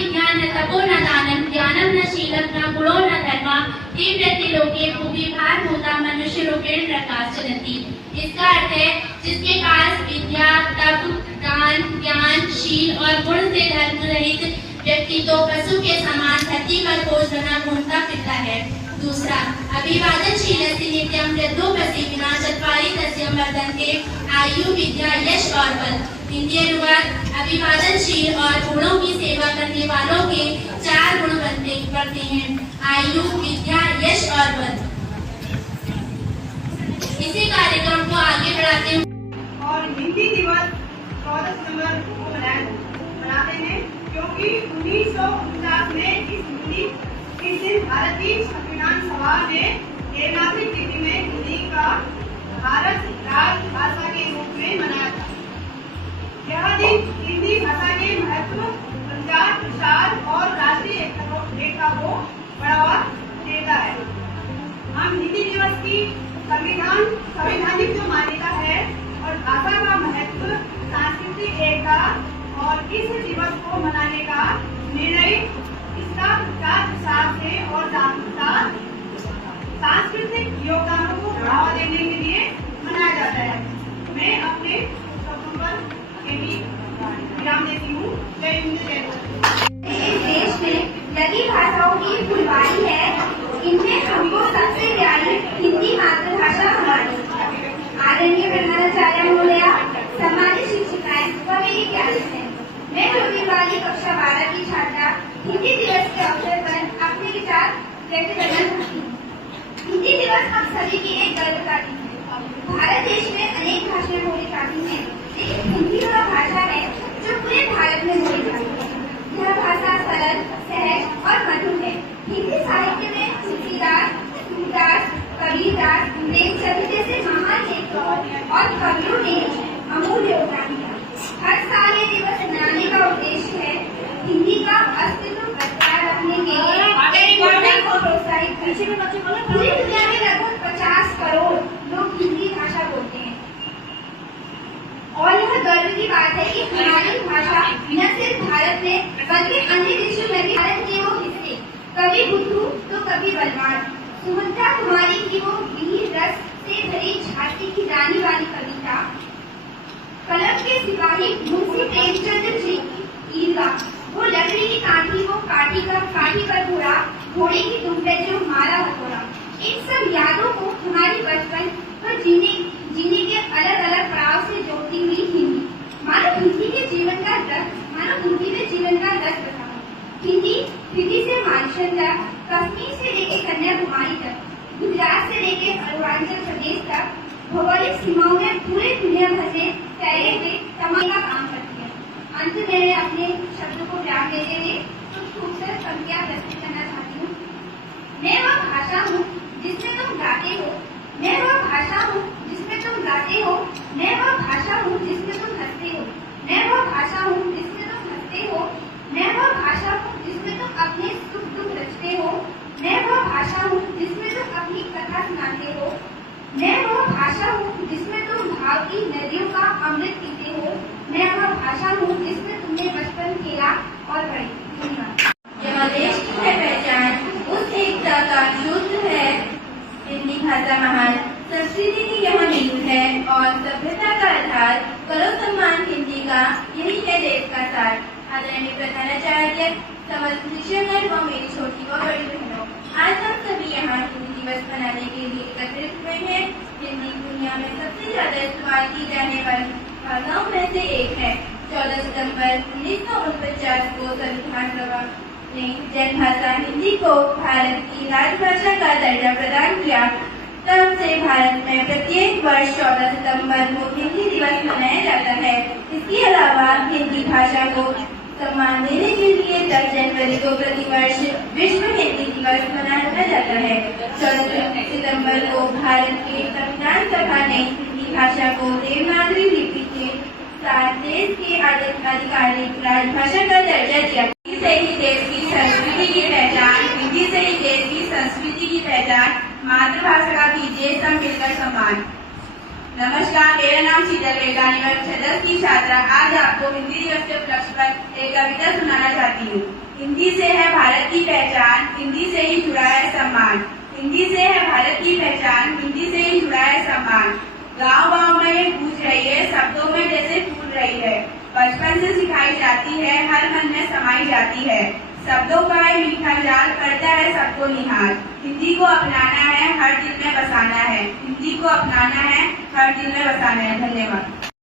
विद्या न तपो न दानं ज्ञानं न शीलं न गुणो न धर्मा तीव्रति लोके भूमि भार भूता मनुष्य रूपेण प्रकाशयति। इसका अर्थ है जिसके पास विद्या तप दान ज्ञान शील और गुण से धर्म रहित व्यक्ति तो पशु के समान धरती पर बोझ बना घूमता फिरता है। दूसरा, अभिवादनशीलस्य नित्यं वृद्धोपसी विना चत्वारि तस्य वर्धन्ते आयु विद्या यश और बल। हिंदी अनुवाद, अभिवादनशील और गुणों की सेवा करने वालों के 4 गुण बढ़ते हैं, आयु विद्या यश और बल। इसी कार्यक्रम को आगे बढ़ाते हैं और हिंदी दिवस 14 सितंबर को मनाते हैं क्योंकि 1949 में इस दिन भारतीय संविधान सभा ने देवनागरी लिपि में हिंदी का भारत राजभाषा के रूप में मनाया था। यह दिन हिंदी भाषा के महत्व, संचार प्रसार और राष्ट्रीय एकता को बढ़ावा देता है। हम हिंदी दिवस की संवैधानिक जो मान्यता है और भाषा का महत्व, सांस्कृतिक एकता और इस दिवस को मनाने का निर्णय इसका प्रचार प्रसार से और जागरूकता सांस्कृतिक योगदानों को बढ़ावा देने के लिए मनाया जाता है। मैं अपने शब्दों पर विराम देती हूँ। जय हिंद जय भारत। इस देश में लगी भाषाओं की फुलवारी है, इनमें हमको सबसे प्यारी हिंदी मातृभाषा हमारी। आदरणीय प्रधानाचार्य महोदय, सम्मानित शिक्षिकाएं व मेरी प्यारी है, मैं होने वाली कक्षा 12 की छात्रा हिंदी दिवस के अवसर पर अपने विचार व्यक्त करना चाहती हूँ। हिंदी दिवस हम सभी की एक गर्व का दिन है। भारत देश में अनेक भाषाएं बोली जाती हैं, लेकिन हिंदी वह भाषा है जो पूरे भारत में बोली जाती है। यह भाषा सरल, सहज और मधुर है। हिंदी साहित्य में तुलसीदास, सूरदास, कबीरदास, प्रेमचंद जैसे महान लेखकों और कवियों ने अमूल्य योगदान दिया। हर साल ये दिवस मनाने का उद्देश्य है हिंदी का अस्तित्व बरकरार रखने के लिए को प्रोत्साहित करना। पूरी दुनिया में लगभग 50 करोड़ लोग हिंदी भाषा बोलते हैं और यह गर्व की बात है कि हमारी भाषा न सिर्फ भारत में बल्कि अन्य देशों में भी भारत के वो हिस्से, कभी बुद्धू तो कभी बलवान, सुमित्रा कुमारी की वो वीर रस से भरी झांकी की रानी वाली कविता, कलम के सिपाही मुंशी प्रेमचंद जी की ईर्षा, वो लकड़ी की काठी को काठी पर घोड़ा, घोड़े की दुम पे जो मारा हथौड़ा, इन सब यादों को हमारी बचपन और जीने के अलग अलग पड़ाव से जोड़ती हुई हिंदी, मानो हिंदी में जीवन का रस बसा। हिंदी से मालशन तक, कश्मीर से लेकर कन्याकुमारी तक, गुजरात से लेकर अरुणाचल प्रदेश तक भौगोलिक सीमाओं में पूरे दुनिया भर से फैले हुए तमाम का काम करती है। अंत में मैं अपने शब्दों को विराम देते हुए कुछ खूबसूरत पंक्तियां प्रस्तुत करना चाहती हूँ। मैं वह भाषा हूँ जिसमें तुम गाते हो, मैं वह भाषा हूँ जिसमें तुम गाते हो, मैं वह भाषा हूँ जिसमें तुम हंसते हो, मैं वह भाषा हूँ जिसमें तुम हंसते हो, मैं वह भाषा हूँ जिसमें तुम अपने सुख दुख रचते हो, मैं वह भाषा हूँ जिसमें तुम अपनी कथा सुनाते हो, मैं वह भाषा हूँ जिसमें तुम भाव की नदियों का अमृत पीते हो, मैं वह भाषा हूँ जिसमें तुमने बचपन खेला और बड़े। धन्यवाद। यह देश की है पहचान, उस एकता का सूत्र है हिंदी भाषा महान, संस्कृति की यह नींव है और सभ्यता का आधार, करो सम्मान हिंदी का, यही है देश का सार। आदरणीय प्रधानाचार्य, समस्त शिक्षकगण व मेरी छोटी व बड़ी बहनों, आज हम सभी यहाँ हिंदी दिवस मनाने के लिए एकत्रित हुए हैं। हिंदी दुनिया में सबसे ज्यादा इस्तेमाल की जाने वाली भाषाओं में से एक है। 14 सितंबर 1949 को संविधान सभा ने जनभाषा हिंदी को भारत की राजभाषा का दर्जा प्रदान किया। तब से भारत में प्रत्येक वर्ष 14 सितंबर को हिंदी दिवस मनाया जाता है। इसके अलावा हिंदी भाषा को सम्मान देने के लिए 10 जनवरी को प्रतिवर्ष विश्व हिंदी दिवस मनाया जाता है। 14 सितंबर को भारत के संविधान सभा ने हिंदी भाषा को देवनागरी लिपि के साथ देश के आधिकारिक राजभाषा का दर्जा दिया। हिंदी से ही देश की संस्कृति की पहचान, हिंदी से ही देश की संस्कृति की पहचान, मातृभाषा का कीजिए सब मिलकर सम्मान। नमस्कार, मेरा नाम शीतल वेगानी, मैं 10वीं की छात्रा आज आपको हिंदी दिवस के उपलक्ष्य पर एक कविता सुनाना चाहती हूँ। हिंदी से है भारत की पहचान, हिंदी से ही जुड़ा है सम्मान। हिंदी से है भारत की पहचान, हिंदी से ही जुड़ा है सम्मान। गांव-गांव में ये गूंज रही है, शब्दों में जैसे फूल रही है। बचपन से सिखाई जाती है, हर मन में समाई जाती है। शब्दों का है मीठा जाल, करता है सबको निहाल। हिंदी को अपनाना है, हर दिल में बसाना है। हिंदी को अपनाना है, हर दिल में बसाना है। धन्यवाद।